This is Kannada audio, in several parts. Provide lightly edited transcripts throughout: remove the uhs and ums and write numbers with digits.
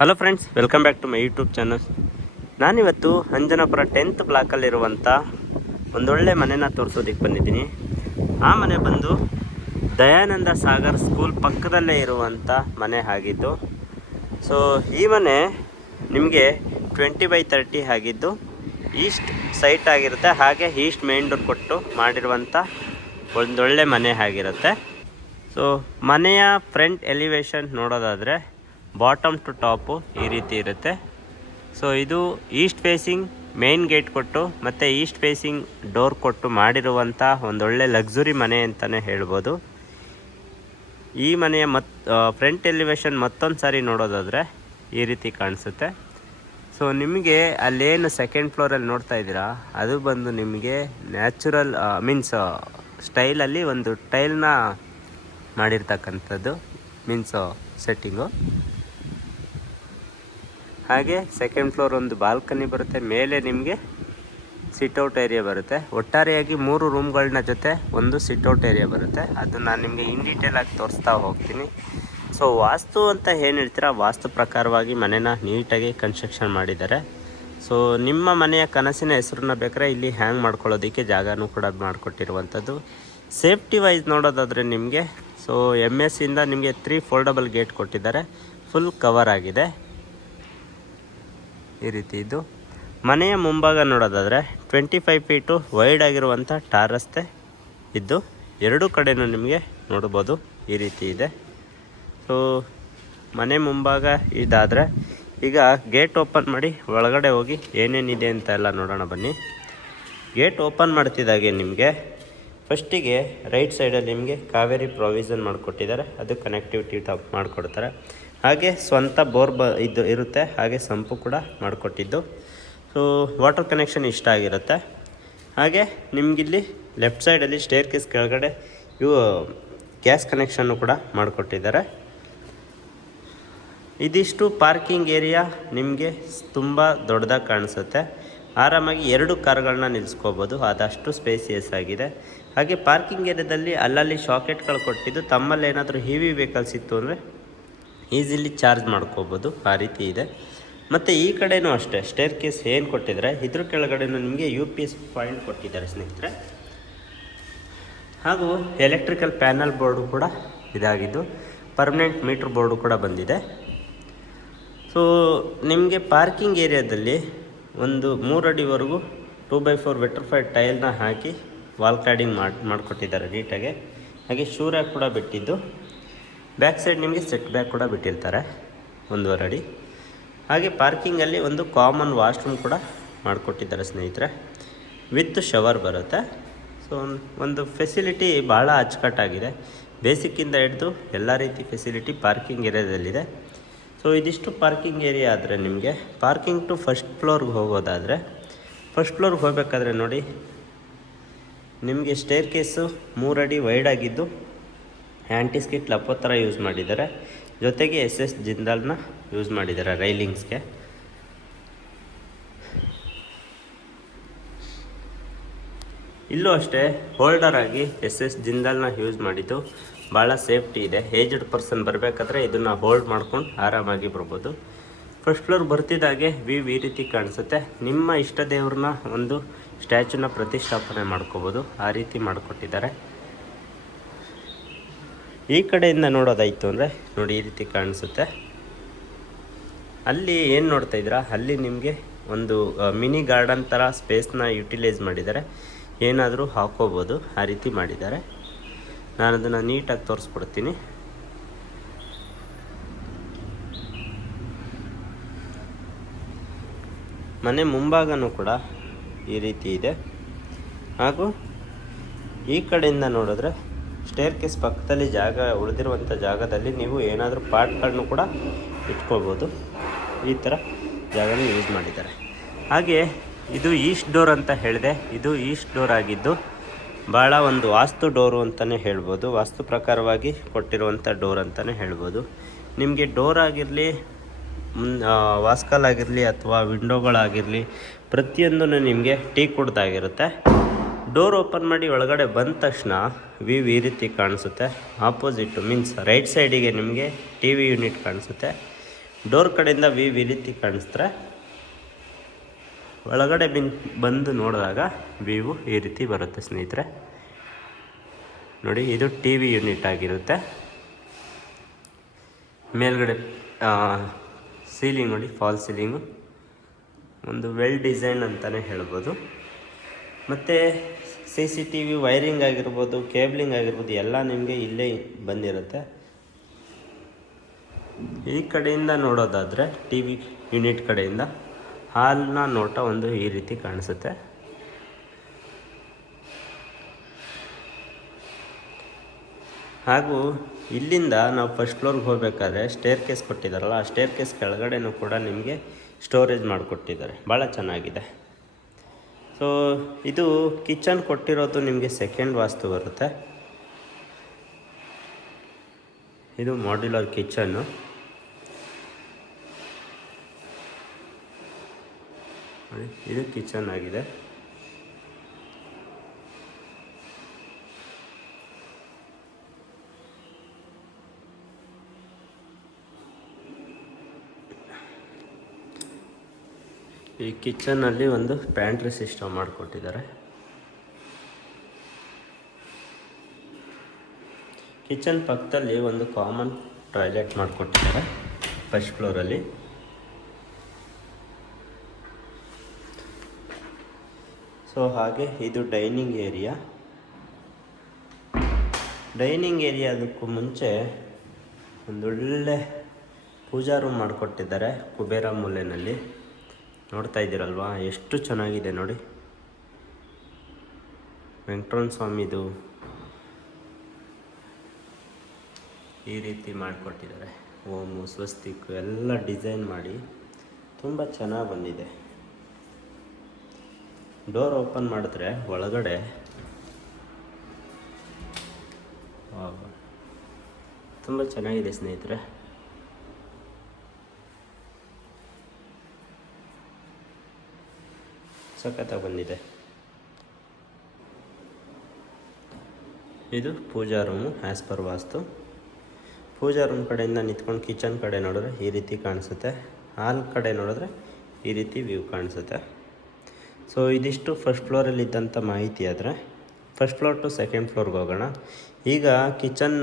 Hello friends, welcome back to my YouTube channel. ನಾನಿವತ್ತು ಅಂಜನಾಪುರ 10th ಬ್ಲಾಕಲ್ಲಿರುವಂಥ ಒಂದೊಳ್ಳೆ ಮನೆನ ತೋರಿಸೋದಕ್ಕೆ ಬಂದಿದ್ದೀನಿ. ಆ ಮನೆ ಬಂದು ದಯಾನಂದ ಸಾಗರ್ ಸ್ಕೂಲ್ ಪಕ್ಕದಲ್ಲೇ ಇರುವಂಥ ಮನೆ ಆಗಿದ್ದು. ಸೊ ಈ ಮನೆ ನಿಮಗೆ 20/30 ಆಗಿದ್ದು ಈಸ್ಟ್ ಸೈಟ್ ಆಗಿರುತ್ತೆ. ಹಾಗೆ ಈಸ್ಟ್ ಮೇನ್ ಡೋರ್ ಕೊಟ್ಟು ಮಾಡಿರುವಂಥ ಒಂದೊಳ್ಳೆ ಮನೆ ಆಗಿರುತ್ತೆ. ಸೊ ಮನೆಯ ಫ್ರಂಟ್ ಎಲಿವೇಶನ್ ನೋಡೋದಾದರೆ ಬಾಟಮ್ ಟು ಟಾಪು ಈ ರೀತಿ ಇರುತ್ತೆ. ಸೊ ಇದು ಈಸ್ಟ್ ಫೇಸಿಂಗ್ ಮೇನ್ ಗೇಟ್ ಕೊಟ್ಟು ಮತ್ತು ಈಸ್ಟ್ ಫೇಸಿಂಗ್ ಡೋರ್ ಕೊಟ್ಟು ಮಾಡಿರುವಂಥ ಒಂದೊಳ್ಳೆ ಲಕ್ಸುರಿ ಮನೆ ಅಂತಲೇ ಹೇಳ್ಬೋದು. ಈ ಮನೆಯ ಫ್ರಂಟ್ ಎಲಿವೇಶನ್ ಮತ್ತೊಂದು ಸಾರಿ ನೋಡೋದಾದರೆ ಈ ರೀತಿ ಕಾಣಿಸುತ್ತೆ. ಸೊ ನಿಮಗೆ ಅಲ್ಲೇನು ಸೆಕೆಂಡ್ ಫ್ಲೋರಲ್ಲಿ ನೋಡ್ತಾ ಇದ್ದೀರಾ, ಅದು ಬಂದು ನಿಮಗೆ ನ್ಯಾಚುರಲ್ ಸ್ಟೈಲಲ್ಲಿ ಒಂದು ಟೈಲ್ನ ಮಾಡಿರ್ತಕ್ಕಂಥದ್ದು, ಸೆಟ್ಟಿಂಗು. ಹಾಗೆ ಸೆಕೆಂಡ್ ಫ್ಲೋರ್ ಒಂದು ಬಾಲ್ಕನಿ ಬರುತ್ತೆ. ಮೇಲೆ ನಿಮಗೆ ಸಿಟ್ಔಟ್ ಏರಿಯಾ ಬರುತ್ತೆ. ಒಟ್ಟಾರೆಯಾಗಿ 3 ರೂಮ್ಗಳನ್ನ ಜೊತೆ ಒಂದು ಸಿಟ್ಔಟ್ ಏರಿಯಾ ಬರುತ್ತೆ. ಅದು ನಾನು ನಿಮಗೆ ಇನ್ ಡೀಟೇಲ್ ಆಗಿ ತೋರಿಸ್ತಾ ಹೋಗ್ತೀನಿ. ಸೊ ವಾಸ್ತು ಅಂತ ಏನು ಹೇಳ್ತೀರಾ, ವಾಸ್ತು ಪ್ರಕಾರವಾಗಿ ಮನೆನ ನೀಟಾಗಿ ಕನ್ಸ್ಟ್ರಕ್ಷನ್ ಮಾಡಿದ್ದಾರೆ. ಸೊ ನಿಮ್ಮ ಮನೆಯ ಕನಸಿನ ಹೆಸರನ್ನ ಬೇಕಾದ್ರೆ ಇಲ್ಲಿ ಹ್ಯಾಂಗ್ ಮಾಡ್ಕೊಳ್ಳೋದಕ್ಕೆ ಜಾಗನೂ ಕೂಡ ಮಾಡಿಕೊಟ್ಟಿರುವಂಥದ್ದು. ಸೇಫ್ಟಿ ವೈಸ್ ನೋಡೋದಾದರೆ ನಿಮಗೆ MS ಇಂದ ನಿಮಗೆ 3 ಫೋಲ್ಡಬಲ್ ಗೇಟ್ ಕೊಟ್ಟಿದ್ದಾರೆ. ಫುಲ್ ಕವರ್ ಆಗಿದೆ ಈ ರೀತಿ. ಇದು ಮನೆಯ ಮುಂಭಾಗ ನೋಡೋದಾದರೆ 25 ಫೀಟು ವೈಡ್ ಆಗಿರುವಂಥ ಟಾರ್ ರಸ್ತೆ ಇದ್ದು ಎರಡೂ ಕಡೆಯೂ ನಿಮಗೆ ನೋಡ್ಬೋದು ಈ ರೀತಿ ಇದೆ. ಸೊ ಮನೆ ಮುಂಭಾಗ ಇದಾದರೆ ಈಗ ಗೇಟ್ ಓಪನ್ ಮಾಡಿ ಒಳಗಡೆ ಹೋಗಿ ಏನೇನಿದೆ ಅಂತ ಎಲ್ಲ ನೋಡೋಣ ಬನ್ನಿ. ಗೇಟ್ ಓಪನ್ ಮಾಡ್ತಿದ್ದಾಗೆ ನಿಮಗೆ ಫಸ್ಟಿಗೆ ರೈಟ್ ಸೈಡಲ್ಲಿ ನಿಮಗೆ ಕಾವೇರಿ ಪ್ರಾವಿಷನ್ ಮಾಡಿಕೊಟ್ಟಿದ್ದಾರೆ. ಅದು ಕನೆಕ್ಟಿವಿಟಿ ಮಾಡಿಕೊಡ್ತಾರೆ. ಹಾಗೆ ಸ್ವಂತ ಬೋರ್ ಇದು ಇರುತ್ತೆ. ಹಾಗೆ ಸಂಪು ಕೂಡ ಮಾಡಿಕೊಟ್ಟಿದ್ದು. ಸೊ ವಾಟರ್ ಕನೆಕ್ಷನ್ ಇಷ್ಟ ಆಗಿರುತ್ತೆ. ಹಾಗೆ ನಿಮಗಿಲ್ಲಿ ಲೆಫ್ಟ್ ಸೈಡಲ್ಲಿ ಸ್ಟೇರ್ ಕೇಸ್ ಕೆಳಗಡೆ ಗ್ಯಾಸ್ ಕನೆಕ್ಷನ್ನು ಕೂಡ ಮಾಡಿಕೊಟ್ಟಿದ್ದಾರೆ. ಇದಿಷ್ಟು ಪಾರ್ಕಿಂಗ್ ಏರಿಯಾ ನಿಮಗೆ ತುಂಬ ದೊಡ್ಡದಾಗಿ ಕಾಣಿಸುತ್ತೆ. ಆರಾಮಾಗಿ 2 ಕಾರ್ಗಳನ್ನ ನಿಲ್ಲಿಸ್ಕೋಬೋದು, ಅದಷ್ಟು ಸ್ಪೇಸಿಯಸ್ ಆಗಿದೆ. ಹಾಗೆ ಪಾರ್ಕಿಂಗ್ ಏರಿಯಾದಲ್ಲಿ ಅಲ್ಲಲ್ಲಿ ಶಾಕೆಟ್ಗಳು ಕೊಟ್ಟಿದ್ದು ತಮ್ಮಲ್ಲಿ ಏನಾದರೂ ಹೆವಿ ವೆಹಿಕಲ್ಸ್ ಇತ್ತು ಅಂದರೆ ಈಸಿಲಿ ಚಾರ್ಜ್ ಮಾಡ್ಕೋಬೋದು, ಆ ರೀತಿ ಇದೆ. ಮತ್ತು ಈ ಕಡೆಯೂ ಅಷ್ಟೇ ಸ್ಟೇರ್ ಕೇಸ್ ಏನು ಕೊಟ್ಟಿದ್ದಾರೆ, ಇದ್ರ ಕೆಳಗಡೆನೂ ನಿಮಗೆ UPS ಪಾಯಿಂಟ್ ಕೊಟ್ಟಿದ್ದಾರೆ ಸ್ನೇಹಿತರೆ. ಹಾಗೂ ಎಲೆಕ್ಟ್ರಿಕಲ್ ಪ್ಯಾನಲ್ ಬೋರ್ಡು ಕೂಡ ಇದಾಗಿದ್ದು ಪರ್ಮನೆಂಟ್ ಮೀಟ್ರ್ ಬೋರ್ಡು ಕೂಡ ಬಂದಿದೆ. ಸೊ ನಿಮಗೆ ಪಾರ್ಕಿಂಗ್ ಏರಿಯಾದಲ್ಲಿ ಒಂದು 3 ಅಡಿವರೆಗೂ 2x4 ವೆಟ್ರಿಫೈಡ್ ಟೈಲ್ನ ಹಾಕಿ ವಾಲ್ ಕ್ಲಾಡಿಂಗ್ ಮಾಡಿಕೊಟ್ಟಿದ್ದಾರೆ ನೀಟಾಗೆ. ಹಾಗೆ ಶೂ ರ್ಯಾಕ್ ಕೂಡ ಬಿಟ್ಟಿದ್ದು, ಬ್ಯಾಕ್ ಸೈಡ್ ನಿಮಗೆ ಸೆಟ್ ಬ್ಯಾಕ್ ಕೂಡ ಬಿಟ್ಟಿರ್ತಾರೆ 1.5 ಅಡಿ. ಹಾಗೆ ಪಾರ್ಕಿಂಗಲ್ಲಿ ಒಂದು ಕಾಮನ್ ವಾಶ್ರೂಮ್ ಕೂಡ ಮಾಡಿಕೊಟ್ಟಿದ್ದಾರೆ ಸ್ನೇಹಿತರೆ, ವಿತ್ ಶವರ್ ಬರುತ್ತೆ. ಸೊ ಒಂದು ಫೆಸಿಲಿಟಿ ಭಾಳ ಅಚ್ಚುಕಟ್ಟಾಗಿದೆ. ಬೇಸಿಕ್ಕಿಂದ ಹಿಡಿದು ಎಲ್ಲ ರೀತಿ ಫೆಸಿಲಿಟಿ ಪಾರ್ಕಿಂಗ್ ಏರಿಯಾದಲ್ಲಿದೆ. ಸೊ ಇದಿಷ್ಟು ಪಾರ್ಕಿಂಗ್ ಏರಿಯಾ ಆದರೆ ನಿಮಗೆ ಪಾರ್ಕಿಂಗ್ ಟು ಫಸ್ಟ್ ಫ್ಲೋರ್ಗೆ ಹೋಗೋದಾದರೆ, ಫಸ್ಟ್ ಫ್ಲೋರ್ಗೆ ಹೋಗಬೇಕಾದ್ರೆ ನೋಡಿ ನಿಮಗೆ ಸ್ಟೇರ್ ಕೇಸು 3 ಅಡಿ ವೈಡ್ ಆಗಿದ್ದು ಆ್ಯಂಟಿ ಸ್ಕಿಟ್ ಲಪ್ಪೋ ಥರ ಯೂಸ್ ಮಾಡಿದ್ದಾರೆ. ಜೊತೆಗೆ SS ಜಿಂದಾಲ್ನ ಯೂಸ್ ಮಾಡಿದ್ದಾರೆ ರೈಲಿಂಗ್ಸ್ಗೆ. ಇಲ್ಲೂ ಅಷ್ಟೇ ಹೋಲ್ಡರ್ ಆಗಿ SS ಜಿಂದಾಲ್ನ ಯೂಸ್ ಮಾಡಿದ್ದು ಭಾಳ ಸೇಫ್ಟಿ ಇದೆ. ಏಜ್ಡ್ ಪರ್ಸನ್ ಬರಬೇಕಾದ್ರೆ ಇದನ್ನು ಹೋಲ್ಡ್ ಮಾಡ್ಕೊಂಡು ಆರಾಮಾಗಿ ಬರ್ಬೋದು. ಫಸ್ಟ್ ಫ್ಲೋರ್ ಬರ್ತಿದ್ದಾಗೆ ಈ ರೀತಿ ಕಾಣಿಸುತ್ತೆ. ನಿಮ್ಮ ಇಷ್ಟ ದೇವ್ರನ್ನ ಒಂದು ಸ್ಟ್ಯಾಚುನ ಪ್ರತಿಷ್ಠಾಪನೆ ಮಾಡ್ಕೋಬೋದು, ಆ ರೀತಿ ಮಾಡಿಕೊಟ್ಟಿದ್ದಾರೆ. ಈ ಕಡೆಯಿಂದ ನೋಡೋದಾಯಿತು ಅಂದರೆ ನೋಡಿ ಈ ರೀತಿ ಕಾಣಿಸುತ್ತೆ. ಅಲ್ಲಿ ಏನು ನೋಡ್ತಾ ಇದ್ದೀರಾ, ಅಲ್ಲಿ ನಿಮಗೆ ಒಂದು ಮಿನಿ ಗಾರ್ಡನ್ ಥರ ಸ್ಪೇಸ್ನ ಯುಟಿಲೈಸ್ ಮಾಡಿದ್ದಾರೆ. ಏನಾದರೂ ಹಾಕೋಬೋದು, ಆ ರೀತಿ ಮಾಡಿದ್ದಾರೆ. ನಾನು ಅದನ್ನು ನೀಟಾಗಿ ತೋರಿಸ್ಕೊಡ್ತೀನಿ. ಮನೆ ಮುಂಭಾಗನೂ ಕೂಡ ಈ ರೀತಿ ಇದೆ. ಹಾಗೂ ಈ ಕಡೆಯಿಂದ ನೋಡಿದ್ರೆ ಸ್ಟೇರ್ ಕೇಸ್ ಪಕ್ಕದಲ್ಲಿ ಉಳಿದಿರುವಂಥ ಜಾಗದಲ್ಲಿ ನೀವು ಏನಾದರೂ ಪಾಟ್ಗಳನ್ನೂ ಕೂಡ ಇಟ್ಕೊಳ್ಬೋದು. ಈ ಥರ ಜಾಗನ ಯೂಸ್ ಮಾಡಿದ್ದಾರೆ. ಹಾಗೆ ಇದು ಈಸ್ಟ್ ಡೋರ್ ಅಂತ ಹೇಳಿದೆ. ಇದು ಈಸ್ಟ್ ಡೋರ್ ಆಗಿದ್ದು ಭಾಳ ಒಂದು ವಾಸ್ತು ಡೋರು ಅಂತಲೇ ಹೇಳ್ಬೋದು. ವಾಸ್ತು ಪ್ರಕಾರವಾಗಿ ಕೊಟ್ಟಿರುವಂಥ ಡೋರ್ ಅಂತಲೇ ಹೇಳ್ಬೋದು. ನಿಮಗೆ ಡೋರ್ ಆಗಿರಲಿ, ವಾಸ್ಕಲ್ ಆಗಿರಲಿ ಅಥವಾ ವಿಂಡೋಗಳಾಗಿರಲಿ ಪ್ರತಿಯೊಂದೂ ನಿಮಗೆ ಟೀಕ್ವುಡ್ದಾಗಿರುತ್ತೆ. ಡೋರ್ ಓಪನ್ ಮಾಡಿ ಒಳಗಡೆ ಬಂದ ತಕ್ಷಣ ಈ ರೀತಿ ಕಾಣಿಸುತ್ತೆ. ಆಪೋಸಿಟ್ಟು ರೈಟ್ ಸೈಡಿಗೆ ನಿಮಗೆ TV ಯೂನಿಟ್ ಕಾಣಿಸುತ್ತೆ. ಡೋರ್ ಕಡೆಯಿಂದ ವ್ಯೂ ಈ ರೀತಿ ಕಾಣಿಸ್ತಾರೆ. ಒಳಗಡೆ ಬಂದು ನೋಡಿದಾಗ ವ್ಯೂ ಈ ರೀತಿ ಬರುತ್ತೆ ಸ್ನೇಹಿತರೆ. ನೋಡಿ, ಇದು ಟಿ ವಿ ಯೂನಿಟ್ ಆಗಿರುತ್ತೆ. ಮೇಲ್ಗಡೆ ಸೀಲಿಂಗ್ ನೋಡಿ, ಫಾಲ್ ಸೀಲಿಂಗು ಒಂದು ವೆಲ್ ಡಿಸೈನ್ ಅಂತಲೇ ಹೇಳ್ಬೋದು. ಮತ್ತು CCTV ವೈರಿಂಗ್ ಆಗಿರ್ಬೋದು, ಕೇಬ್ಲಿಂಗ್ ಆಗಿರ್ಬೋದು, ಎಲ್ಲ ನಿಮಗೆ ಇಲ್ಲೇ ಬಂದಿರುತ್ತೆ. ಈ ಕಡೆಯಿಂದ ನೋಡೋದಾದರೆ ಟಿ ವಿ ಯೂನಿಟ್ ಕಡೆಯಿಂದ ಹಾಲ್ನ ನೋಟ ಒಂದು ಈ ರೀತಿ ಕಾಣಿಸುತ್ತೆ. ಹಾಗೂ ಇಲ್ಲಿಂದ ನಾವು ಫಸ್ಟ್ ಫ್ಲೋರ್ಗೆ ಹೋಗಬೇಕಾದ್ರೆ ಸ್ಟೇರ್ ಕೇಸ್ ಕೊಟ್ಟಿದ್ದಾರಲ್ಲ, ಆ ಸ್ಟೇರ್ ಕೇಸ್ ಕೆಳಗಡೆನೂ ಕೂಡ ನಿಮಗೆ ಸ್ಟೋರೇಜ್ ಮಾಡಿಕೊಟ್ಟಿದ್ದಾರೆ. ಭಾಳ ಚೆನ್ನಾಗಿದೆ. ಸೊ ಇದು ಕಿಚನ್ ಕೊಟ್ಟಿರೋದು ನಿಮಗೆ ಸೆಕೆಂಡ್ ವಾಸ್ತು ಬರುತ್ತೆ. ಇದು ಮಾಡ್ಯುಲರ್ ಕಿಚನ್ನು. ಇದು ಕಿಚನ್ ಆಗಿದೆ. ಈ ಕಿಚನಲ್ಲಿ ಒಂದು ಪ್ಯಾಂಟ್ರಿ ಸಿಸ್ಟಮ್ ಮಾಡಿಕೊಟ್ಟಿದ್ದಾರೆ. ಕಿಚನ್ ಪಕ್ಕದಲ್ಲಿ ಒಂದು ಕಾಮನ್ ಟಾಯ್ಲೆಟ್ ಮಾಡಿಕೊಟ್ಟಿದ್ದಾರೆ ಫಸ್ಟ್ ಫ್ಲೋರಲ್ಲಿ. ಸೊ ಹಾಗೆ ಇದು ಡೈನಿಂಗ್ ಏರಿಯಾ. ಡೈನಿಂಗ್ ಏರಿಯಾದಕ್ಕೂ ಮುಂಚೆ ಒಂದೊಳ್ಳೆ ಪೂಜಾ ರೂಮ್ ಮಾಡಿಕೊಟ್ಟಿದ್ದಾರೆ ಕುಬೇರ ಮೂಲೆಯಲ್ಲಿ. ನೋಡ್ತಾ ಇದ್ದೀರಲ್ವಾ, ಎಷ್ಟು ಚೆನ್ನಾಗಿದೆ ನೋಡಿ. ವೆಂಕಟರಮಣ ಸ್ವಾಮಿದು ಈ ರೀತಿ ಮಾಡಿಕೊಟ್ಟಿದ್ದಾರೆ. ಓಮು, ಸ್ವಸ್ತಿಕ್ ಎಲ್ಲ ಡಿಸೈನ್ ಮಾಡಿ ತುಂಬ ಚೆನ್ನಾಗಿ ಬಂದಿದೆ. ಡೋರ್ ಓಪನ್ ಮಾಡಿದ್ರೆ ಒಳಗಡೆ ತುಂಬ ಚೆನ್ನಾಗಿದೆ ಸ್ನೇಹಿತರೆ. ಸಖತ್ತಾಗಿ ಬಂದಿದೆ. ಇದು ಪೂಜಾ ರೂಮು ಆ್ಯಸ್ ಪರ್ ವಾಸ್ತು. ಪೂಜಾ ರೂಮ್ ಕಡೆಯಿಂದ ನಿಂತ್ಕೊಂಡು ಕಿಚನ್ ಕಡೆ ನೋಡಿದ್ರೆ ಈ ರೀತಿ ಕಾಣಿಸುತ್ತೆ. ಹಾಲ್ ಕಡೆ ನೋಡಿದ್ರೆ ಈ ರೀತಿ ವ್ಯೂ ಕಾಣಿಸುತ್ತೆ. ಸೊ ಇದಿಷ್ಟು ಫಸ್ಟ್ ಫ್ಲೋರಲ್ಲಿದ್ದಂಥ ಮಾಹಿತಿ. ಆದರೆ ಫಸ್ಟ್ ಫ್ಲೋರ್ ಟು ಸೆಕೆಂಡ್ ಫ್ಲೋರ್ಗೆ ಹೋಗೋಣ. ಈಗ ಕಿಚನ್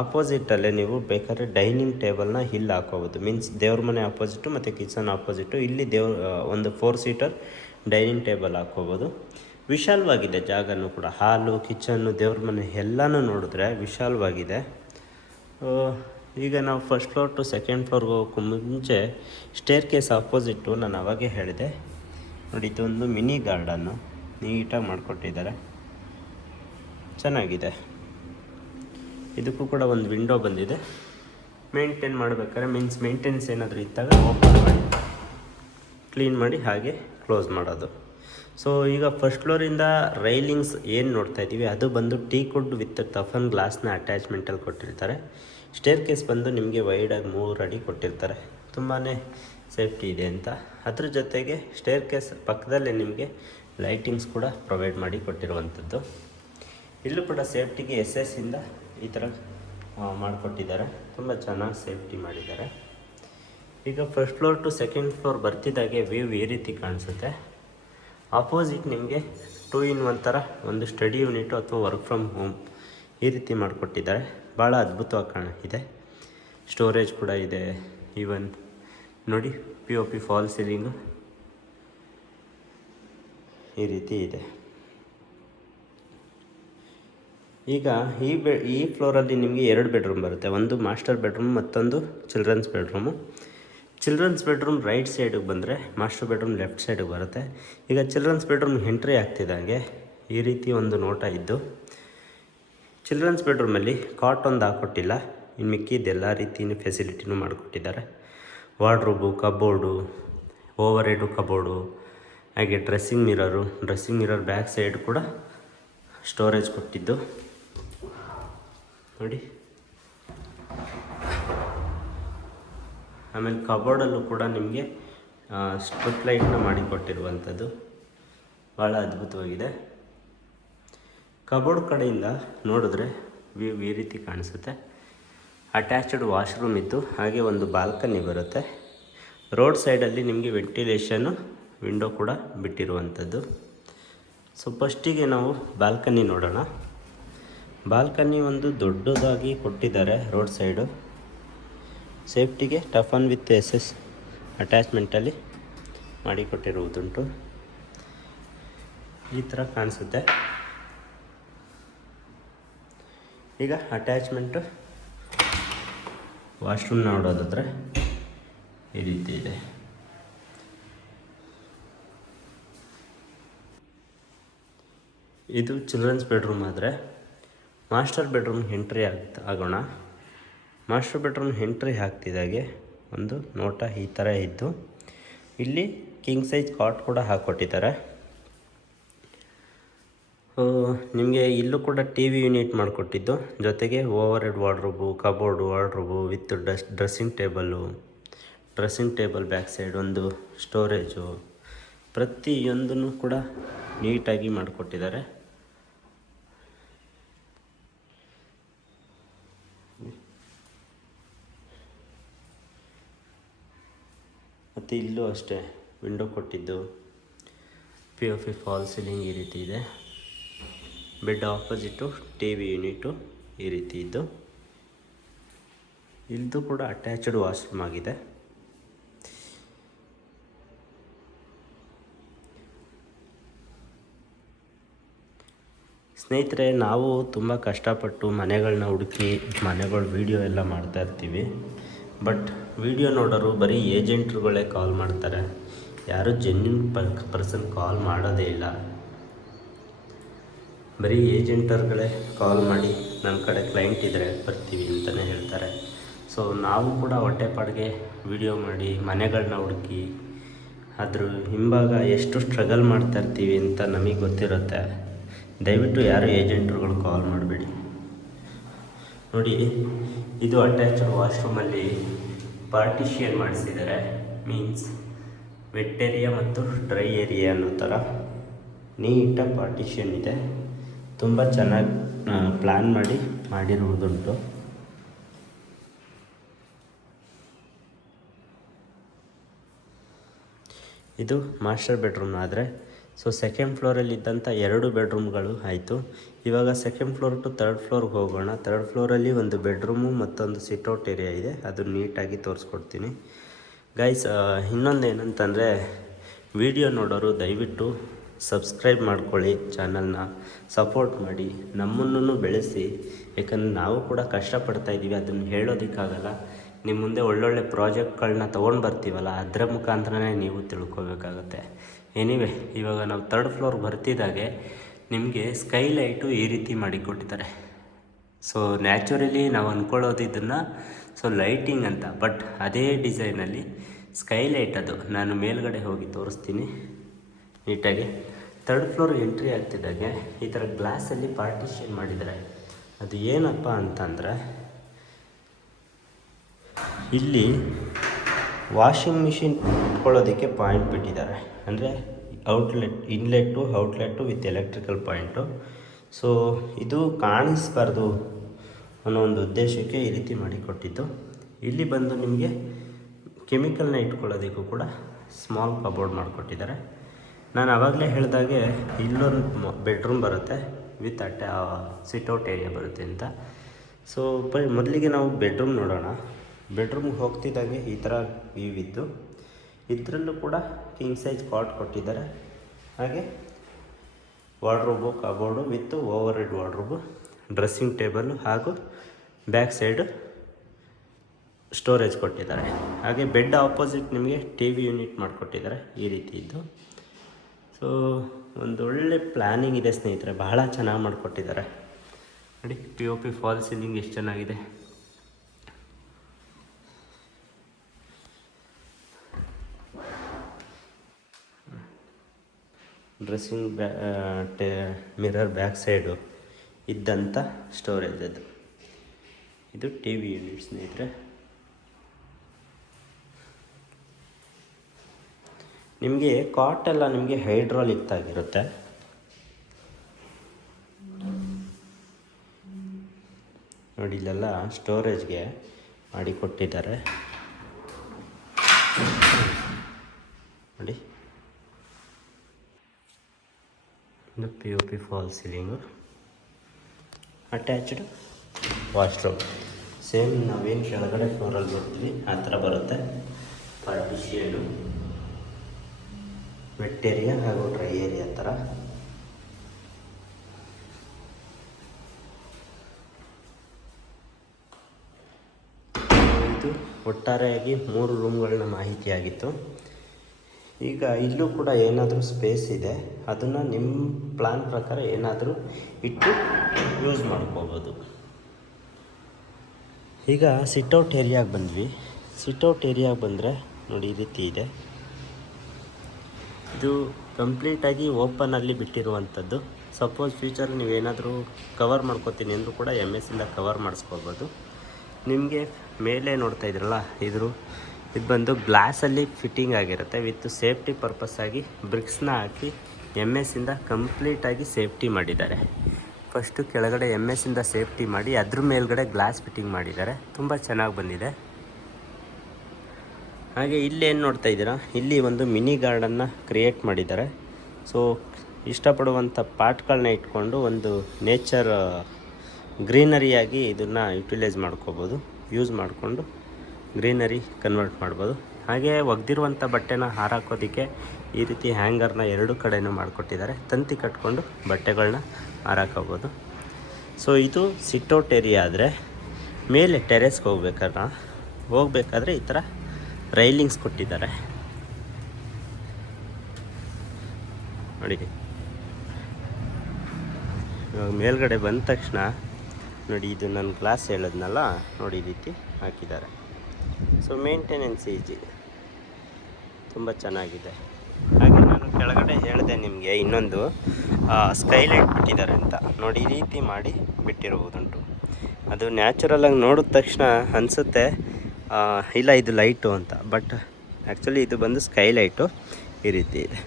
ಆಪೋಸಿಟಲ್ಲೇ ನೀವು ಬೇಕಾದ್ರೆ ಡೈನಿಂಗ್ ಟೇಬಲ್ನ ಇಲ್ಲಿ ಹಾಕೋಬೋದು. ಮೀನ್ಸ್ ದೇವ್ರ ಮನೆ ಆಪೋಸಿಟು ಮತ್ತು ಕಿಚನ್ ಆಪೋಸಿಟು ಇಲ್ಲಿ ಒಂದು 4 ಸೀಟರ್ ಡೈನಿಂಗ್ ಟೇಬಲ್ ಹಾಕ್ಕೋಬೋದು. ವಿಶಾಲವಾಗಿದೆ ಜಾಗನೂ ಕೂಡ. ಹಾಲು, ಕಿಚನ್ನು, ದೇವ್ರ ಮನೆ ಎಲ್ಲನೂ ನೋಡಿದ್ರೆ ವಿಶಾಲವಾಗಿದೆ. ಈಗ ನಾವು ಫಸ್ಟ್ ಫ್ಲೋರ್ ಟು ಸೆಕೆಂಡ್ ಫ್ಲೋರ್ಗೆ ಹೋಗೋಕ್ಕೂ ಮುಂಚೆ ಸ್ಟೇರ್ ಕೇಸ್ ಆಪೋಸಿಟ್ಟು ನಾನು ಅವಾಗೇ ಹೇಳಿದೆ ನೋಡಿ, ಇದೊಂದು ಮಿನಿ ಗಾರ್ಡನ್ನು ನೀಟಾಗಿ ಮಾಡಿಕೊಟ್ಟಿದ್ದಾರೆ. ಚೆನ್ನಾಗಿದೆ. ಇದಕ್ಕೂ ಕೂಡ ಒಂದು ವಿಂಡೋ ಬಂದಿದೆ. ಮೇಂಟೈನ್ ಮಾಡಬೇಕಾದ್ರೆ ಮೀನ್ಸ್ ಮೇಂಟೆನೆನ್ಸ್ ಏನಾದರೂ ಇದ್ದಾಗ ಓಪನ್ ಮಾಡಿ ಕ್ಲೀನ್ ಮಾಡಿ ಹಾಗೆ ಕ್ಲೋಸ್ ಮಾಡೋದು. ಸೊ ಈಗ ಫಸ್ಟ್ ಫ್ಲೋರಿಂದ ರೈಲಿಂಗ್ಸ್ ಏನು ನೋಡ್ತಾ ಇದ್ದೀವಿ ಅದು ಬಂದು ಟೀಕ್ವುಡ್ ವಿತ್ ಟಫನ್ ಗ್ಲಾಸ್ನ ಅಟ್ಯಾಚ್ಮೆಂಟಲ್ಲಿ ಕೊಟ್ಟಿರ್ತಾರೆ. ಸ್ಟೇರ್ ಕೇಸ್ ಬಂದು ನಿಮಗೆ ವೈಡಾಗಿ 3 ಅಡಿ ಕೊಟ್ಟಿರ್ತಾರೆ. ತುಂಬಾ ಸೇಫ್ಟಿ ಇದೆ ಅಂತ. ಅದ್ರ ಜೊತೆಗೆ ಸ್ಟೇರ್ ಕೇಸ್ ಪಕ್ಕದಲ್ಲೇ ನಿಮಗೆ ಲೈಟಿಂಗ್ಸ್ ಕೂಡ ಪ್ರೊವೈಡ್ ಮಾಡಿ ಕೊಟ್ಟಿರುವಂಥದ್ದು. ಇಲ್ಲೂ ಕೂಡ ಸೇಫ್ಟಿಗೆ SS ಇಂದ ಈ ಥರ ಮಾಡಿಕೊಟ್ಟಿದ್ದಾರೆ. ತುಂಬ ಚೆನ್ನಾಗಿ ಸೇಫ್ಟಿ ಮಾಡಿದ್ದಾರೆ. ಈಗ first floor to second floor ಬರ್ತಿದ್ದಾಗೆ ವ್ಯೂ ಈ ರೀತಿ ಕಾಣಿಸುತ್ತೆ. ಆಪೋಸಿಟ್ ನಿಮಗೆ 2 in 1 ಥರ ಒಂದು ಸ್ಟಡಿ ಯೂನಿಟು ಅಥವಾ ವರ್ಕ್ ಫ್ರಮ್ ಹೋಮ್ ಈ ರೀತಿ ಮಾಡಿಕೊಟ್ಟಿದ್ದಾರೆ. ಭಾಳ ಅದ್ಭುತವಾಗಿ ಇದೆ. ಸ್ಟೋರೇಜ್ ಕೂಡ ಇದೆ. ಈವನ್ ನೋಡಿ, POP ಫಾಲ್ ಸೀಲಿಂಗು ಈ ರೀತಿ ಇದೆ. ಈಗ ಈ ಫ್ಲೋರಲ್ಲಿ ನಿಮಗೆ 2 ಬೆಡ್ರೂಮ್ ಬರುತ್ತೆ. ಒಂದು ಮಾಸ್ಟರ್ ಬೆಡ್ರೂಮ್, ಮತ್ತೊಂದು children's bedroom. Children's bedroom right ಸೈಡಿಗೆ ಬಂದರೆ ಮಾಸ್ಟರ್ ಬೆಡ್ರೂಮ್ ಲೆಫ್ಟ್ ಸೈಡಿಗೆ ಬರುತ್ತೆ. ಈಗ ಚಿಲ್ಡ್ರನ್ಸ್ ಬೆಡ್ರೂಮ್ ಎಂಟ್ರಿ ಆಗ್ತಿದ್ದಂಗೆ ಈ ರೀತಿ ಒಂದು ನೋಟ ಇದ್ದು, ಚಿಲ್ಡ್ರನ್ಸ್ ಬೆಡ್ರೂಮಲ್ಲಿ ಕಾಟ್ ಒಂದು ಹಾಕ್ಕೊಟ್ಟಿಲ್ಲ. ಇನ್ನು ಮಿಕ್ಕಿದ್ದೆಲ್ಲ ರೀತಿಯ ಫೆಸಿಲಿಟಿನೂ ಮಾಡಿಕೊಟ್ಟಿದ್ದಾರೆ. ವಾರ್ಡ್ರೋಬು, ಕಬೋರ್ಡು, ಓವರ್ ಹೆಡು ಕಬೋರ್ಡು, ಹಾಗೆ ಡ್ರೆಸ್ಸಿಂಗ್ ಮಿರರ್ ಬ್ಯಾಕ್ ಸೈಡ್ ಕೂಡ ಸ್ಟೋರೇಜ್ ಕೊಟ್ಟಿದ್ದು ನೋಡಿ. ಆಮೇಲೆ ಕಬೋರ್ಡಲ್ಲೂ ಕೂಡ ನಿಮಗೆ ಸ್ಟ್ರಿಪ್ ಲೈಟ್ನ ಮಾಡಿಕೊಟ್ಟಿರುವಂಥದ್ದು ಭಾಳ ಅದ್ಭುತವಾಗಿದೆ. ಕಬೋರ್ಡ್ ಕಡೆಯಿಂದ ನೋಡಿದ್ರೆ ವ್ಯೂ ಈ ರೀತಿ ಕಾಣಿಸುತ್ತೆ. ಅಟ್ಯಾಚ್ಡ್ ವಾಶ್ರೂಮ್ ಇತ್ತು, ಹಾಗೆ ಒಂದು ಬಾಲ್ಕನಿ ಬರುತ್ತೆ. ರೋಡ್ ಸೈಡಲ್ಲಿ ನಿಮಗೆ ವೆಂಟಿಲೇಷನ್ನು ವಿಂಡೋ ಕೂಡ ಬಿಟ್ಟಿರುವಂಥದ್ದು. ಸೊ ಫಸ್ಟಿಗೆ ನಾವು ಬಾಲ್ಕನಿ ನೋಡೋಣ. ಬಾಲ್ಕನಿ ಒಂದು ದೊಡ್ಡದಾಗಿ ಕೊಟ್ಟಿದ್ದಾರೆ ರೋಡ್ ಸೈಡು. ಸೇಫ್ಟಿಗೆ ಟಫನ್ ವಿತ್ ಎಸ್ ಅಟ್ಯಾಚ್ಮೆಂಟಲ್ಲಿ ಮಾಡಿಕೊಟ್ಟಿರುವುದುಂಟು. ಈ ಥರ ಕಾಣಿಸುತ್ತೆ. ಈಗ ಅಟ್ಯಾಚ್ಮೆಂಟು ವಾಶ್ರೂಮ್ ನೋಡೋದಾದರೆ ಈ ರೀತಿ ಇದೆ. ಇದು ಚಿಲ್ಡ್ರನ್ಸ್ ಬೆಡ್ರೂಮ್ ಆದರೆ ಮಾಸ್ಟರ್ ಬೆಡ್ರೂಮ್ ಎಂಟ್ರಿ ಆಗೋಣ. ಮಾಸ್ಟರ್ ಬೆಡ್ರೂಮ್ ಎಂಟ್ರಿ ಆಗ್ತಿದ್ದಾಗೆ ಒಂದು ನೋಟ ಈ ಥರ ಇದ್ದು, ಇಲ್ಲಿ ಕಿಂಗ್ ಸೈಜ್ ಕಾಟ್ ಕೂಡ ಹಾಕ್ಕೊಟ್ಟಿದ್ದಾರೆ. ನಿಮಗೆ ಇಲ್ಲೂ ಕೂಡ ಟಿ ವಿ ಯೂನಿಟ್ ಮಾಡಿಕೊಟ್ಟಿದ್ದು, ಜೊತೆಗೆ over head wardrobe, cupboard, wardrobe with dressing table back side ಒಂದು ಸ್ಟೋರೇಜು, ಪ್ರತಿಯೊಂದನ್ನು ಕೂಡ ನೀಟಾಗಿ ಮಾಡಿಕೊಟ್ಟಿದ್ದಾರೆ. ಮತ್ತು ಇಲ್ಲೂ ಅಷ್ಟೇ ವಿಂಡೋ ಕೊಟ್ಟಿದ್ದು, POP ಫಾಲ್ ಸೀಲಿಂಗ್ ಈ ರೀತಿ ಇದೆ. Bed opposite T V unit ಈ ರೀತಿ ಇದ್ದು, ಇಲ್ಲೂ ಕೂಡ ಅಟ್ಯಾಚ್ಡ್ ವಾಶ್ರೂಮ್ ಆಗಿದೆ. ಸ್ನೇಹಿತರೆ, ನಾವು ತುಂಬ ಕಷ್ಟಪಟ್ಟು ಮನೆಗಳನ್ನ ಹುಡುಕಿ ಮನೆಗಳು ವೀಡಿಯೋ ಎಲ್ಲ ಮಾಡ್ತಾ ಇರ್ತೀವಿ. ಬಟ್ ವೀಡಿಯೋ ನೋಡೋರು ಬರೀ ಏಜೆಂಟ್ರುಗಳೇ ಕಾಲ್ ಮಾಡ್ತಾರೆ, ಯಾರು ಜೆನ್ಯೂನ್ ಪರ್ಸನ್ ಕಾಲ್ ಮಾಡೋದೇ ಇಲ್ಲ. ಬರೀ ಏಜೆಂಟರ್ಗಳೇ ಕಾಲ್ ಮಾಡಿ ನಮ್ಮ ಕಡೆ ಕ್ಲೈಂಟ್ ಇದ್ದರೆ ಬರ್ತೀವಿ ಅಂತಲೇ ಹೇಳ್ತಾರೆ. ಸೊ ನಾವು ಕೂಡ ಹೊಟ್ಟೆಪಾಡಿಗೆ ವೀಡಿಯೋ ಮಾಡಿ ಮನೆಗಳನ್ನ ಹುಡುಕಿ ಅದ್ರ ಹಿಂಭಾಗ ಎಷ್ಟು ಸ್ಟ್ರಗಲ್ ಮಾಡ್ತಾ ಇರ್ತೀವಿ ಅಂತ ನಮಗೆ ಗೊತ್ತಿರುತ್ತೆ. ದಯವಿಟ್ಟು ಯಾರು ಏಜೆಂಟ್ರುಗಳು ಕಾಲ್ ಮಾಡಬೇಡಿ. ನೋಡಿ, ಇದು ಅಟ್ಯಾಚ್ಡ್ ವಾಶ್ರೂಮಲ್ಲಿ ಪಾರ್ಟಿಷಿಯನ್ ಮಾಡಿಸಿದ್ದಾರೆ. ಮೀನ್ಸ್ ವೆಟ್ ಏರಿಯಾ ಮತ್ತು ಡ್ರೈ ಏರಿಯಾ ಅನ್ನೋ ಥರ ನೀಟಾಗಿ ಪಾರ್ಟಿಷಿಯನ್ ಇದೆ. ತುಂಬ ಚೆನ್ನಾಗಿ ಪ್ಲ್ಯಾನ್ ಮಾಡಿರುವುದುಂಟು. ಇದು ಮಾಸ್ಟರ್ ಬೆಡ್ರೂಮ್ ಆದರೆ, ಸೊ ಸೆಕೆಂಡ್ ಫ್ಲೋರಲ್ಲಿದ್ದಂಥ 2 ಬೆಡ್ರೂಮ್ಗಳು ಆಯಿತು. ಇವಾಗ ಸೆಕೆಂಡ್ ಫ್ಲೋರ್ ಟು ಥರ್ಡ್ ಫ್ಲೋರ್ಗೆ ಹೋಗೋಣ. ಥರ್ಡ್ ಫ್ಲೋರಲ್ಲಿ ಒಂದು ಬೆಡ್ರೂಮು ಮತ್ತೊಂದು ಸಿಟ್ಔಟ್ ಏರಿಯಾ ಇದೆ, ಅದು ನೀಟಾಗಿ ತೋರಿಸ್ಕೊಡ್ತೀನಿ ಗೈಸ್. ಇನ್ನೊಂದು ಏನಂತಂದರೆ, ವಿಡಿಯೋ ನೋಡೋರು ದಯವಿಟ್ಟು ಸಬ್ಸ್ಕ್ರೈಬ್ ಮಾಡ್ಕೊಳ್ಳಿ, ಚಾನಲ್ನ ಸಪೋರ್ಟ್ ಮಾಡಿ, ನಮ್ಮನ್ನು ಬೆಳೆಸಿ. ಯಾಕಂದರೆ ನಾವು ಕೂಡ ಕಷ್ಟಪಡ್ತಾಯಿದ್ದೀವಿ, ಅದನ್ನು ಹೇಳೋದಕ್ಕಾಗಲ್ಲ. ನಿಮ್ಮ ಮುಂದೆ ಒಳ್ಳೊಳ್ಳೆ ಪ್ರಾಜೆಕ್ಟ್ಗಳನ್ನ ತೊಗೊಂಡು ಬರ್ತೀವಲ್ಲ, ಅದರ ಮುಖಾಂತರನೇ ನೀವು ತಿಳ್ಕೊಬೇಕಾಗತ್ತೆ. ಎನಿವೆ, ಇವಾಗ ನಾವು ಥರ್ಡ್ ಫ್ಲೋರ್ ಬರ್ತಿದ್ದಾಗೆ ನಿಮಗೆ ಸ್ಕೈಲೈಟು ಈ ರೀತಿ ಮಾಡಿಕೊಟ್ಟಿದ್ದಾರೆ. ಸೊ ನ್ಯಾಚುರಲಿ ನಾವು ಅಂದ್ಕೊಳ್ಳೋದು ಇದನ್ನು ಲೈಟಿಂಗ್ ಅಂತ, ಬಟ್ ಅದೇ ಡಿಸೈನಲ್ಲಿ ಸ್ಕೈಲೈಟ್. ಅದು ನಾನು ಮೇಲ್ಗಡೆ ಹೋಗಿ ತೋರಿಸ್ತೀನಿ ನೀಟಾಗಿ. ಥರ್ಡ್ ಫ್ಲೋರ್ ಎಂಟ್ರಿ ಆಗ್ತಿದ್ದಾಗೆ ಈ ಥರ ಗ್ಲಾಸಲ್ಲಿ ಪಾರ್ಟಿಷನ್ ಮಾಡಿದ್ದಾರೆ. ಅದು ಏನಪ್ಪ ಅಂತಂದರೆ, ಇಲ್ಲಿ ವಾಷಿಂಗ್ ಮಿಷಿನ್ ಇಟ್ಕೊಳ್ಳೋದಕ್ಕೆ ಪಾಯಿಂಟ್ ಬಿಟ್ಟಿದ್ದಾರೆ. ಅಂದರೆ outlet with electrical point. So ಇದು ಕಾಣಿಸ್ಬಾರ್ದು ಅನ್ನೋ ಒಂದು ಉದ್ದೇಶಕ್ಕೆ ಈ ರೀತಿ ಮಾಡಿಕೊಟ್ಟಿದ್ದು. ಇಲ್ಲಿ ಬಂದು ನಿಮಗೆ ಕೆಮಿಕಲ್ನ ಇಟ್ಕೊಳ್ಳೋದಕ್ಕೂ ಕೂಡ ಸ್ಮಾಲ್ ಕಬೋರ್ಡ್ ಮಾಡಿಕೊಟ್ಟಿದ್ದಾರೆ. ನಾನು ಆವಾಗಲೇ ಹೇಳಿದಾಗೆ ಇಲ್ಲೊಂದು ಬೆಡ್ರೂಮ್ ಬರುತ್ತೆ ವಿತ್ ಸಿಟ್ಔಟ್ ಏರಿಯಾ ಬರುತ್ತೆ ಅಂತ. ಸೊ ಮೊದಲಿಗೆ ನಾವು ಬೆಡ್ರೂಮ್ ನೋಡೋಣ. ಬೆಡ್ರೂಮ್ಗೆ ಹೋಗ್ತಿದ್ದಾಗೆ ಈ ಥರ ವ್ಯೂ ಇದ್ದು, ಇದರಲ್ಲೂ ಕೂಡ ಕಿಂಗ್ ಸೈಜ್ ಕಾಟ್ ಕೊಟ್ಟಿದ್ದಾರೆ. ಹಾಗೆ wardrobe, cupboard with over head wardrobe, dressing table ಹಾಗೂ ಬ್ಯಾಕ್ ಸೈಡು ಸ್ಟೋರೇಜ್ ಕೊಟ್ಟಿದ್ದಾರೆ. ಹಾಗೆ ಬೆಡ್ ಆಪೋಸಿಟ್ ನಿಮಗೆ ಟಿ ವಿ ಯೂನಿಟ್ ಮಾಡಿಕೊಟ್ಟಿದ್ದಾರೆ ಈ ರೀತಿ ಇದ್ದು. ಸೊ ಒಂದೊಳ್ಳೆ ಪ್ಲ್ಯಾನಿಂಗ್ ಇದೆ ಸ್ನೇಹಿತರೆ, ಬಹಳ ಚೆನ್ನಾಗಿ ಮಾಡಿಕೊಟ್ಟಿದ್ದಾರೆ. ನೋಡಿ, POP ಫಾಲ್ ಸೀಲಿಂಗ್ ಎಷ್ಟು ಚೆನ್ನಾಗಿದೆ. ಡ್ರೆಸ್ಸಿಂಗ್ ಮಿರರ್ ಬ್ಯಾಕ್ ಸೈಡು ಇದ್ದಂಥ ಸ್ಟೋರೇಜ್ ಅದು. ಇದು ಟಿ ವಿ ಯೂನಿಟ್ ಸ್ನೇಹಿತರೆ. ನಿಮಗೆ ಕಾಟ್ ಎಲ್ಲ ನಿಮಗೆ ಹೈಡ್ರಾಲಿಕ್ ಆಗಿರುತ್ತೆ. ನೋಡಿ ಇಲ್ಲೆಲ್ಲ ಸ್ಟೋರೇಜ್ಗೆ ಮಾಡಿ ಕೊಟ್ಟಿದ್ದಾರೆ ನೋಡಿ. ಇದು POP fall ceiling, attached washroom. Same ನಾವೇನು ಕೆಳಗಡೆ ಫ್ಲೋರಲ್ಲಿ ಬರ್ತೀವಿ ಆ ಥರ ಬರುತ್ತೆ. ಪಾರ್ಟಿಷಿಯನು, ವೆಟ್ ಏರಿಯಾ ಹಾಗೂ ಡ್ರೈ ಏರಿಯಾ ಥರ. ಇದು ಒಟ್ಟಾರೆಯಾಗಿ 3 ರೂಮ್ಗಳನ್ನ ಮಾಹಿತಿಯಾಗಿತ್ತು. ಈಗ ಇಲ್ಲೂ ಕೂಡ ಏನಾದರೂ ಸ್ಪೇಸ್ ಇದೆ, ಅದನ್ನು ನಿಮ್ಮ ಪ್ಲ್ಯಾನ್ ಪ್ರಕಾರ ಏನಾದರೂ ಇಟ್ಟು ಯೂಸ್ ಮಾಡ್ಕೋಬೋದು. ಈಗ ಸಿಟ್ಔಟ್ ಏರಿಯಾಗೆ ಬಂದ್ವಿ. ಸಿಟ್ಔಟ್ ಏರಿಯಾಗೆ ಬಂದರೆ ನೋಡಿ ಈ ರೀತಿ ಇದೆ. ಇದು ಕಂಪ್ಲೀಟಾಗಿ ಓಪನಲ್ಲಿ ಬಿಟ್ಟಿರುವಂಥದ್ದು. ಸಪೋಸ್ ಫ್ಯೂಚರ್ ನೀವೇನಾದರೂ ಕವರ್ ಮಾಡ್ಕೋತೀನಿ ಅಂದರೂ ಕೂಡ MS ಇಂದ ಕವರ್ ಮಾಡಿಸ್ಕೋಬೋದು. ನಿಮಗೆ ಮೇಲೆ ನೋಡ್ತಾ ಇದ್ರಲ್ಲ, ಇದು ಬಂದು ಗ್ಲಾಸಲ್ಲಿ ಫಿಟ್ಟಿಂಗ್ ಆಗಿರುತ್ತೆ. ವಿತ್ ಸೇಫ್ಟಿ ಪರ್ಪಸ್ ಆಗಿ ಬ್ರಿಕ್ಸ್ನ ಹಾಕಿ MS ಇಂದ ಕಂಪ್ಲೀಟಾಗಿ ಸೇಫ್ಟಿ ಮಾಡಿದ್ದಾರೆ. ಫಸ್ಟು ಕೆಳಗಡೆ MS ಇಂದ ಸೇಫ್ಟಿ ಮಾಡಿ ಅದ್ರ ಮೇಲ್ಗಡೆ ಗ್ಲಾಸ್ ಫಿಟ್ಟಿಂಗ್ ಮಾಡಿದ್ದಾರೆ. ತುಂಬ ಚೆನ್ನಾಗಿ ಬಂದಿದೆ. ಹಾಗೆ ಇಲ್ಲಿ ಏನು ನೋಡ್ತಾ ಇದ್ದೀರಾ, ಇಲ್ಲಿ ಒಂದು ಮಿನಿ ಗಾರ್ಡನ್ನ ಕ್ರಿಯೇಟ್ ಮಾಡಿದ್ದಾರೆ. ಸೊ ಇಷ್ಟಪಡುವಂಥ ಪಾಟ್ಗಳನ್ನ ಇಟ್ಕೊಂಡು ಒಂದು ನೇಚರ್ ಗ್ರೀನರಿಯಾಗಿ ಇದನ್ನು ಯುಟಿಲೈಸ್ ಮಾಡ್ಕೋಬೋದು. ಯೂಸ್ ಮಾಡಿಕೊಂಡು ಗ್ರೀನರಿ ಕನ್ವರ್ಟ್ ಮಾಡ್ಬೋದು. ಹಾಗೆ ಒಗೆದಿರುವಂಥ ಬಟ್ಟೆನ ಹಾರಾಕೋದಕ್ಕೆ ಈ ರೀತಿ ಹ್ಯಾಂಗರ್ನ 2 ಕಡೆಯೂ ಮಾಡಿಕೊಟ್ಟಿದ್ದಾರೆ. ತಂತಿ ಕಟ್ಕೊಂಡು ಬಟ್ಟೆಗಳನ್ನ ಹಾರಾಕೋಬೋದು. ಸೊ ಇದು ಸಿಟ್ಔಟ್ ಏರಿಯಾ. ಆದರೆ ಮೇಲೆ ಟೆರೆಸ್ಗೆ ಹೋಗ್ಬೇಕಾದ್ರೆ ಈ ಥರ ರೈಲಿಂಗ್ಸ್ ಕೊಟ್ಟಿದ್ದಾರೆ ನೋಡಿ. ಇವಾಗ ಮೇಲ್ಗಡೆ ಬಂದ ತಕ್ಷಣ ನೋಡಿ, ಇದು ನನ್ನ ಗ್ಲಾಸ್ ಹೇಳೋದ್ನಲ್ಲ ನೋಡಿ, ಈ ರೀತಿ ಹಾಕಿದ್ದಾರೆ. ಸೊ ಮೇಂಟೆನೆನ್ಸ್ ಈಜಿ, ತುಂಬ ಚೆನ್ನಾಗಿದೆ. ಹಾಗೆ ನಾನು ಕೆಳಗಡೆ ಹೇಳಿದೆ ನಿಮಗೆ ಇನ್ನೊಂದು ಸ್ಕೈಲೈಟ್ ಬಿಟ್ಟಿದ್ದಾರೆ ಅಂತ. ನೋಡಿ ಈ ರೀತಿ ಮಾಡಿ ಬಿಟ್ಟಿರುವುದುಂಟು. ಅದು ನ್ಯಾಚುರಲಾಗಿ ನೋಡಿದ ತಕ್ಷಣ ಅನಿಸುತ್ತೆ ಇಲ್ಲ ಇದು ಲೈಟು ಅಂತ. ಬಟ್ ಆ್ಯಕ್ಚುಲಿ ಇದು ಬಂದು ಸ್ಕೈಲೈಟು ಈ ರೀತಿ ಇದೆ.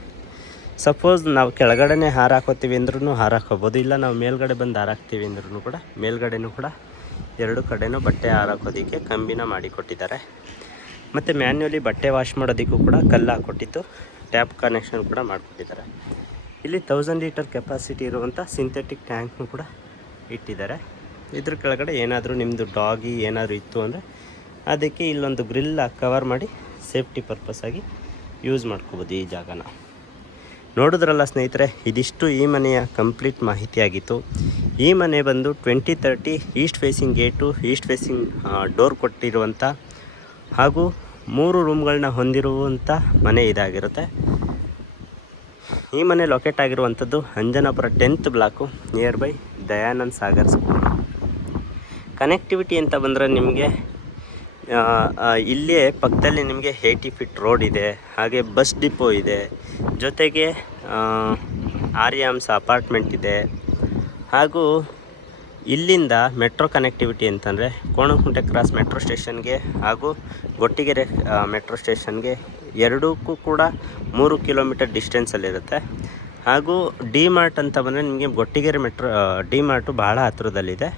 ಸಪೋಸ್ ನಾವು ಕೆಳಗಡೆ ಹಾರಾಕೋತೀವಿ ಅಂದ್ರೂ ಹಾರಾಕೋಬೋದು, ಇಲ್ಲ ನಾವು ಮೇಲ್ಗಡೆ ಬಂದು ಹಾರಾಕ್ತೀವಿ ಅಂದ್ರೂ ಕೂಡ ಮೇಲ್ಗಡೆನೂ ಕೂಡ 2 ಕಡೆನೂ ಬಟ್ಟೆ ಹಾರಾಕೋದಕ್ಕೆ ಕಂಬಿನ ಮಾಡಿಕೊಟ್ಟಿದ್ದಾರೆ. ಮತ್ತು ಮ್ಯಾನ್ಯುವಲಿ ಬಟ್ಟೆ ವಾಶ್ ಮಾಡೋದಕ್ಕೂ ಕೂಡ ಕಲ್ಲು ಹಾಕ್ಕೊಟ್ಟಿದ್ದು ಟ್ಯಾಪ್ ಕನೆಕ್ಷನ್ ಕೂಡ ಮಾಡಿಕೊಟ್ಟಿದ್ದಾರೆ. ಇಲ್ಲಿ 1000 ಲೀಟರ್ ಕೆಪಾಸಿಟಿ ಇರುವಂಥ ಸಿಂಥೆಟಿಕ್ ಟ್ಯಾಂಕ್ನು ಕೂಡ ಇಟ್ಟಿದ್ದಾರೆ. ಇದ್ರ ಕೆಳಗಡೆ ಏನಾದರೂ ನಿಮ್ಮದು ಡಾಗಿ ಏನಾದರೂ ಇತ್ತು ಅಂದರೆ ಅದಕ್ಕೆ ಇಲ್ಲೊಂದು ಗ್ರಿಲ್ ಕವರ್ ಮಾಡಿ ಸೇಫ್ಟಿ ಪರ್ಪಸ್ಸಾಗಿ ಯೂಸ್ ಮಾಡ್ಕೋಬೋದು ಈ ಜಾಗನ. ನೋಡಿದ್ರಲ್ಲ ಸ್ನೇಹಿತರೆ, ಇದಿಷ್ಟು ಈ ಮನೆಯ ಕಂಪ್ಲೀಟ್ ಮಾಹಿತಿಯಾಗಿತ್ತು. ಈ ಮನೆ ಬಂದು 2030 East facing gate, East facing door ಕೊಟ್ಟಿರುವಂಥ ಹಾಗೂ 3 ರೂಮ್ಗಳನ್ನ ಹೊಂದಿರುವಂಥ ಮನೆ ಇದಾಗಿರುತ್ತೆ. ಈ ಮನೆ ಲೊಕೇಟ್ ಆಗಿರುವಂಥದ್ದು Anjanapura 10th block, near by Dayanand Sagar school. Connectivity ಅಂತ ಬಂದರೆ ನಿಮಗೆ ಇಲ್ಲೇ ಪಕ್ಕದಲ್ಲಿ ನಿಮಗೆ 80 ಫೀಟ್ ರೋಡ್ ಇದೆ. ಹಾಗೆ ಬಸ್ ಡಿಪೋ ಇದೆ, ಜೊತೆಗೆ ಆರ್ಯಾಮ್ಸ್ ಅಪಾರ್ಟ್ಮೆಂಟ್ ಇದೆ. ಹಾಗೂ ಇಲ್ಲಿಂದ ಮೆಟ್ರೋ ಕನೆಕ್ಟಿವಿಟಿ ಅಂತಂದರೆ ಕೋಣನಕುಂಟೆ ಕ್ರಾಸ್ ಮೆಟ್ರೋ ಸ್ಟೇಷನ್ಗೆ ಹಾಗೂ ಗೊಟ್ಟಿಗೆರೆ ಮೆಟ್ರೋ ಸ್ಟೇಷನ್ಗೆ ಎರಡಕ್ಕೂ ಕೂಡ 3 ಕಿಲೋಮೀಟರ್ ಡಿಸ್ಟೆನ್ಸಲ್ಲಿರುತ್ತೆ. ಹಾಗೂ ಡಿ ಮಾರ್ಟ್ ಅಂತ ಬಂದರೆ ನಿಮಗೆ ಗೊಟ್ಟಿಗೆರೆ ಡಿ ಮಾರ್ಟು ಬಹಳ ಹತ್ತಿರದಲ್ಲಿದೆ.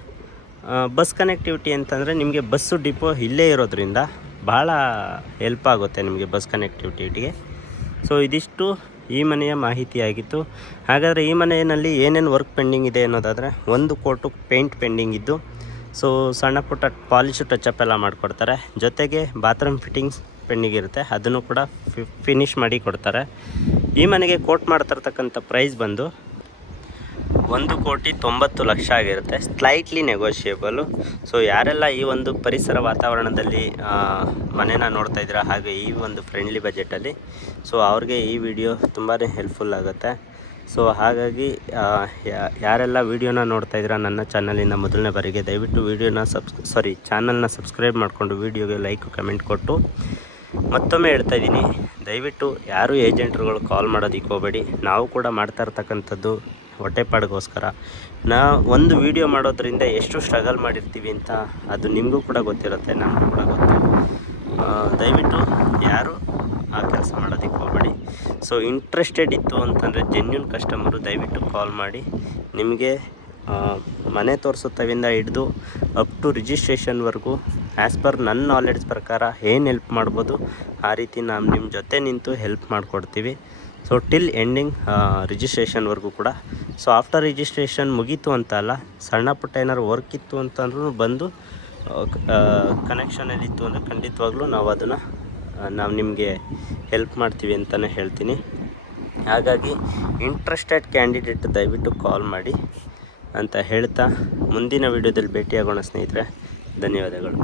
ಬಸ್ ಕನೆಕ್ಟಿವಿಟಿ ಅಂತಂದರೆ ನಿಮಗೆ ಬಸ್ಸು ಡಿಪೋ ಇಲ್ಲೇ ಇರೋದ್ರಿಂದ ಭಾಳ ಹೆಲ್ಪ್ ಆಗುತ್ತೆ ನಿಮಗೆ ಬಸ್ ಕನೆಕ್ಟಿವಿಟಿಗೆ. ಸೊ ಇದಿಷ್ಟು ಈ ಮನೆಯ ಮಾಹಿತಿಯಾಗಿತ್ತು. ಹಾಗಾದರೆ ಈ ಮನೆಯಲ್ಲಿ ಏನೇನು ವರ್ಕ್ ಪೆಂಡಿಂಗ್ ಇದೆ ಅನ್ನೋದಾದರೆ, 1 ಕೋಟು ಪೇಂಟ್ ಪೆಂಡಿಂಗ್ ಇದ್ದು, ಸೊ ಸಣ್ಣ ಪುಟ್ಟ ಪಾಲಿಶು ಟಚಪ್ ಎಲ್ಲ ಮಾಡಿಕೊಡ್ತಾರೆ. ಜೊತೆಗೆ ಬಾತ್ರೂಮ್ ಫಿಟ್ಟಿಂಗ್ಸ್ ಪೆಂಡಿಂಗ್ ಇರುತ್ತೆ, ಅದನ್ನು ಕೂಡ ಫಿನಿಷ್ ಮಾಡಿ ಕೊಡ್ತಾರೆ. ಈ ಮನೆಗೆ ಕೋಟ್ ಮಾಡ್ತಿರ್ತಕ್ಕಂಥ ಪ್ರೈಸ್ ಬಂದು 1,90,00,000 ಆಗಿರುತ್ತೆ. ಸ್ಲೈಟ್ಲಿ ನೆಗೋಷಿಯೇಬಲು. ಸೊ ಯಾರೆಲ್ಲ ಈ ಒಂದು ಪರಿಸರ ವಾತಾವರಣದಲ್ಲಿ ಮನೇನ ನೋಡ್ತಾ ಇದ್ದೀರಾ, ಹಾಗೆ ಈ ಒಂದು ಫ್ರೆಂಡ್ಲಿ ಬಜೆಟಲ್ಲಿ, ಸೊ ಅವ್ರಿಗೆ ಈ ವಿಡಿಯೋ ತುಂಬಾ ಹೆಲ್ಪ್ಫುಲ್ ಆಗುತ್ತೆ. ಸೊ ಹಾಗಾಗಿ ಯಾರೆಲ್ಲ ವೀಡಿಯೋನ ನೋಡ್ತಾ ಇದ್ದೀರಾ ನನ್ನ ಚಾನಲಿನ ಮೊದಲನೇ ಬಾರಿಗೆ, ದಯವಿಟ್ಟು ಚಾನಲ್ನ ಸಬ್ಸ್ಕ್ರೈಬ್ ಮಾಡಿಕೊಂಡು ವೀಡಿಯೋಗೆ ಲೈಕ್ ಕಮೆಂಟ್ ಕೊಟ್ಟು, ಮತ್ತೊಮ್ಮೆ ಹೇಳ್ತಾ ಇದ್ದೀನಿ, ದಯವಿಟ್ಟು ಯಾರೂ ಏಜೆಂಟ್ರುಗಳು ಕಾಲ್ ಮಾಡೋದಕ್ಕೆ ಹೋಗಬೇಡಿ. ನಾವು ಕೂಡ ಮಾಡ್ತಾ ಇರ್ತಕ್ಕಂಥದ್ದು ಹೊಟ್ಟೆಪಾಡಿಗೋಸ್ಕರ. ಒಂದು ವೀಡಿಯೋ ಮಾಡೋದ್ರಿಂದ ಎಷ್ಟು ಸ್ಟ್ರಗಲ್ ಮಾಡಿರ್ತೀವಿ ಅಂತ ಅದು ನಿಮಗೂ ಕೂಡ ಗೊತ್ತಿರುತ್ತೆ, ನಮಗೂ ಕೂಡ ಗೊತ್ತು. ದಯವಿಟ್ಟು ಯಾರು ಆ ಕೆಲಸ ಮಾಡೋದಕ್ಕೆ ಹೋಗಬೇಡಿ. ಸೊ ಇಂಟ್ರೆಸ್ಟೆಡ್ ಇತ್ತು ಅಂತಂದರೆ ಜೆನ್ಯೂನ್ ಕಸ್ಟಮರು ದಯವಿಟ್ಟು ಕಾಲ್ ಮಾಡಿ ನಿಮಗೆ ಮನೆ ತೋರಿಸುತ್ತವಿಂದ ಹಿಡಿದು ಅಪ್ ಟು ರಿಜಿಸ್ಟ್ರೇಷನ್ವರೆಗೂ ಆ್ಯಸ್ ಪರ್ ನನ್ನ ನಾಲೆಡ್ಜ್ ಪ್ರಕಾರ ಏನು ಹೆಲ್ಪ್ ಮಾಡ್ಬೋದು ಆ ರೀತಿ ನಾವು ನಿಮ್ಮ ಜೊತೆ ನಿಂತು ಹೆಲ್ಪ್ ಮಾಡಿಕೊಡ್ತೀವಿ. ಸೊ ಟಿಲ್ ಎಂಡಿಂಗ್ ರಿಜಿಸ್ಟ್ರೇಷನ್ವರೆಗೂ ಕೂಡ. ಸೊ ಆಫ್ಟರ್ ರಿಜಿಸ್ಟ್ರೇಷನ್ ಮುಗೀತು ಅಂತ ಅಲ್ಲ, ಸಣ್ಣ ಪುಟ್ಟ ಏನಾದ್ರು ವರ್ಕ್ ಇತ್ತು ಅಂತಂದ್ರೂ ಬಂದು ಕನೆಕ್ಷನಲ್ಲಿ ಇತ್ತು ಅಂದರೆ ಖಂಡಿತವಾಗ್ಲೂ ನಾವು ನಿಮಗೆ ಹೆಲ್ಪ್ ಮಾಡ್ತೀವಿ ಅಂತಲೇ ಹೇಳ್ತೀನಿ. ಹಾಗಾಗಿ ಇಂಟ್ರೆಸ್ಟೆಡ್ ಕ್ಯಾಂಡಿಡೇಟ್ ದಯವಿಟ್ಟು ಕಾಲ್ ಮಾಡಿ ಅಂತ ಹೇಳ್ತಾ ಮುಂದಿನ ವಿಡಿಯೋದಲ್ಲಿ ಭೇಟಿಯಾಗೋಣ ಸ್ನೇಹಿತರೆ. ಧನ್ಯವಾದಗಳು.